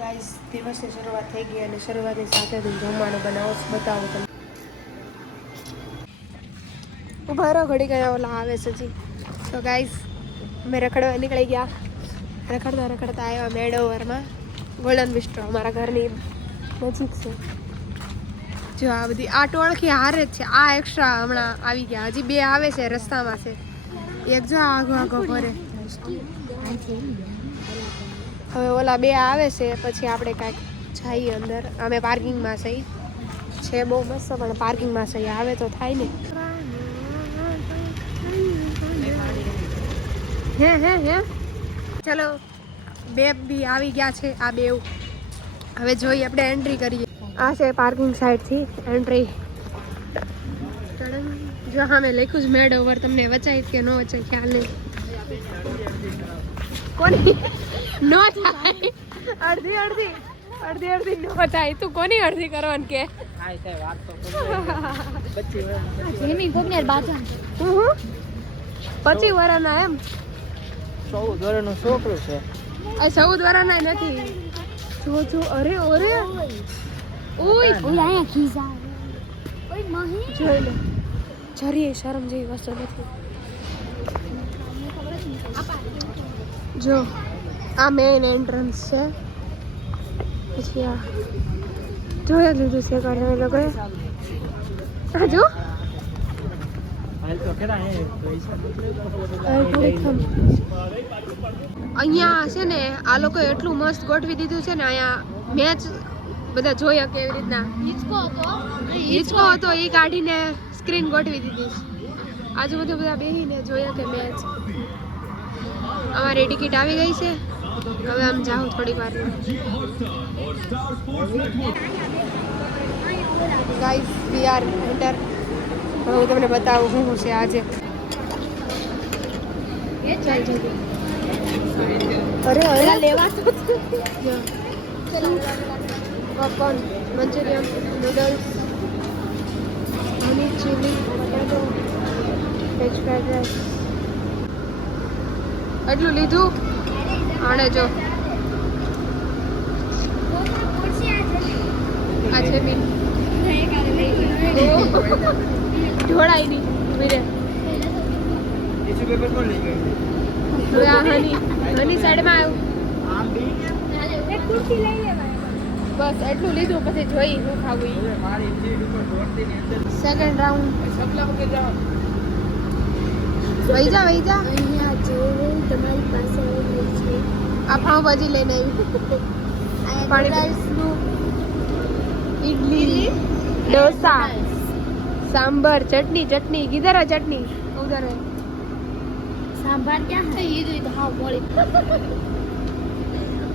Guys દિવસની શરૂઆત થઈ ગઈ અને શરૂઆતની સાથે જ જમવાનું બતાવું તમને. ઉભા રહો ઘડી ગયા ઓલા આવે સજી. તો ગાઈસ અમે રખડવા નીકળી ગયા. રખડતા આવ્યા મેડોવરમાં. ગોલ્ડન બિસ્ટ્રો અમારા ઘરની નજીક છે. જો આ બધી આ ટોળકી હારે જ છે. આ એક્સ્ટ્રા હમણાં આવી ગયા. હજી બે આવે છે રસ્તામાં છે. એક જો આગો ફરે. હવે ઓલા બે આવે છે પછી આપણે કાંઈક જઈએ અંદર. અમે પાર્કિંગમાં છે બહુ મસ્ત પણ પાર્કિંગમાં આવે તો થાય ને. હે ચલો બે બી આવી ગયા છે. આ બે હવે જોઈએ આપણે એન્ટ્રી કરીએ. આ છે પાર્કિંગ સાઈડથી એન્ટ્રી. જો હા મેં લખ્યું જ મેડ ઓવર. તમને વચાય કે ન વચાય ખ્યાલ નહીં. કોની નો થાય અડધી નો થાય. તું કોની અડધી કરવાનું કે 25 વર્ષના એમ 14 વર્ષનો છોકરો છે. 14 વર્ષના નથી. જો અરે ઓય અહીંયા ખીસા ઓય મહી જોઈ લે. જરી શરમ જેવી વસ્તુ નથી. જો આ મેઇન એન્ટ્રન્સ છે. પછી આ જોઈ લીધું છે ઘરે લોકોએ. જો અહીંયા છે ને આ લોકોએ એટલું મસ્ત ગોઠવી દીધું છે ને. અહીંયા મેચ બધા જોયા કેવી રીતના હિંચકો હતો એ કાઢીને સ્ક્રીન ગોઠવી દીધી. આજુબાજુ બધા બેસીને જોયા કે મેચ. અમારી ટિકિટ આવી ગઈ છે. હવે આમ જાઉં થોડીક વાર. Guys we are enter. હું તમને બતાવું શું છે આજે. અરે લેવા તો popcorn, Manchurian, noodles, honey chilli, potato, veg fried rice. એટલું લીધું. આણે જો આ છે બી ઢોળાઈ નહીં મીરે. હવે આ હની સાઈડમાં આવ્યું. બસ એટલું લીધું પછી જોઈ શું ખાવું. Second round. વહી જા અહીંયા જો તમારી પાસે આ પાવભાજી લઈને આવી. ઇડલી, डोसा, सांबर, चटनी किधर है चटनी? उधर है. सांभर क्या है? ये तो हाँ बोले.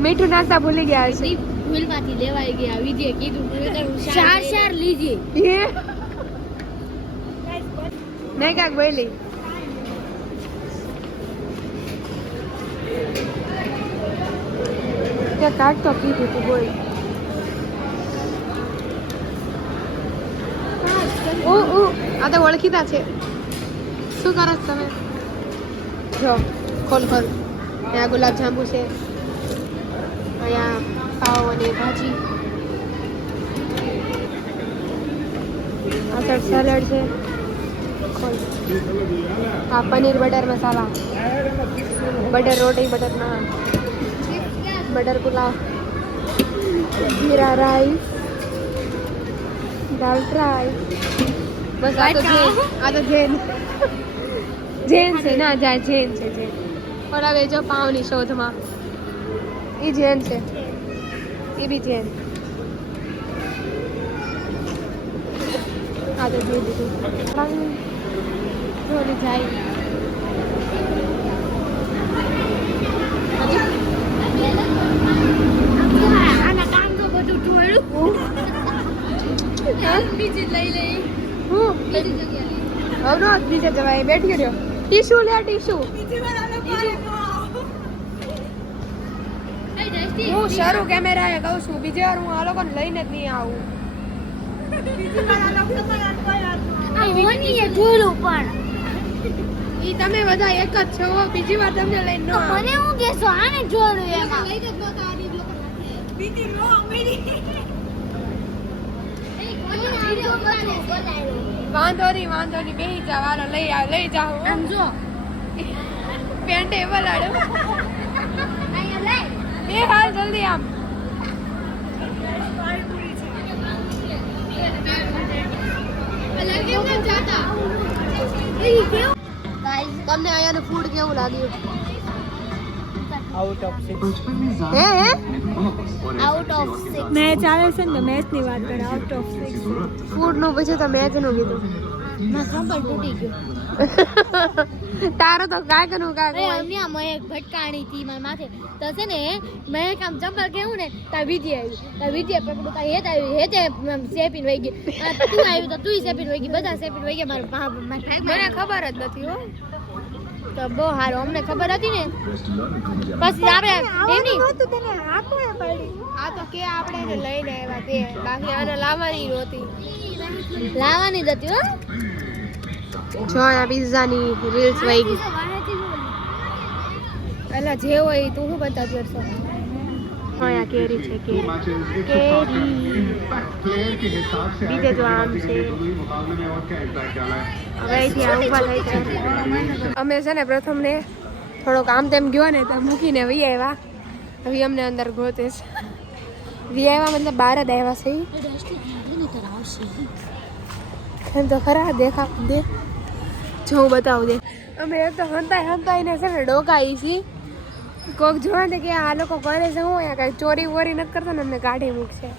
मीठू नाश्ता भूल गया है. भूलवाती लेवाई गया विजय कीधું ચાર લીજે. ये नहीं काक बोली. क्या काट तो कीधું તું બોલ. આ તો ઓળખીતા છે. શું કરો છો તમે? જો ખોલ અહીંયા ગુલાબ જાંબુ છે. અહીંયા પાવ અને ભાજી. આ સાઈડ સલાડ છે. ખોલ. આ પનીર બટર મસાલા, બટર રોટી, બટર નાન, બટર પુલાવ, જીરા રાઈસ, દાલ ફ્રાય. બસ આ તો જૈન છે ના જાય. જૈન છે. ઓલા બે જો પાવની શોધમાં. એ જૈન છે. એ બી જૈન. આ તો જોઈ દીધું. જોઈ જાય. આના કામ તો બધું ઢોળ્યું. બીજી લઈ લઈ. હું હવે બીજે જવાય. બેઠી રહ્યો. ટીશ્યુ લે ટીશ્યુ. હું શરૂ કેમેરાએ કહું છું. બીજી વાર હું આ લોકોને લઈને જ નહીં આવું. ઈ તમે બધા એક જ છો. બીજી વાર તમને લઈને ન આવું. મને હું કેસો આને જોડું એમાં. વાંધો નહીં બેહી જા વાલો લઈ જાઓ આમ જો પેન્ટ એ બલાડો બે હાલ જલ્દી આમ ગાઈસ તમને અહીંયાનું ફૂડ કેવું લાગ્યું આઉટ ઓફ 6 હે આઉટ ઓફ 6 મેચ આવે છે ને મેચ ની વાત કરે આઉટ ઓફ 6 ફૂડ નું પછી તો મેચ નું કીધું માં ચંપલ તૂટી ગયો તારો તો કાકનું કાક અરે અમને આમ એક ભટકાણી હતી મારા માથે તો છે ને મેં કામ ચંપલ કેવું ને તા વિધિ પકડું તા હેત આવી હેતે સેપીન વઈ ગઈ તું આવ્યું તો તું સેપીન વઈ ગઈ બધા સેપીન વઈ ગયા મારા મને ખબર જ નથી હો તો બહુ સારું અમને ખબર હતી ને પછી આપણે એની આ તો કે આપણે એને લઈને આવ્યા તે બાકી આને લાવવાની નહોતી લાવવાની જ હતી હો જો આ પિઝાની રીલ્સ વહી ગઈ પેલા જે હોય તું શું બતાવતી હશો અહીંયા કેરી છે કેરી બીજે જો આમ છે હવે અહીંથી આ ઊભા થઈ જાય અમે છે ને પ્રથમ ને થોડોક આમ તેમ ગયો ને તો મૂકીને વી આવ્યા હવે અમને અંદર ગોતે છે વી આવ્યા મતલબ બહાર જ આવ્યા છે એમ તો ખરા દેખા દે જો હું બતાવું દે અમે એક તો હંતાઈને છે ને ડોકાઈ છી કોક જોવા ને કે આ લોકો કરે છે હું અહીંયા કાંઈ ચોરી વોરી નથી કરતા ને અમને કાઢી મૂકશે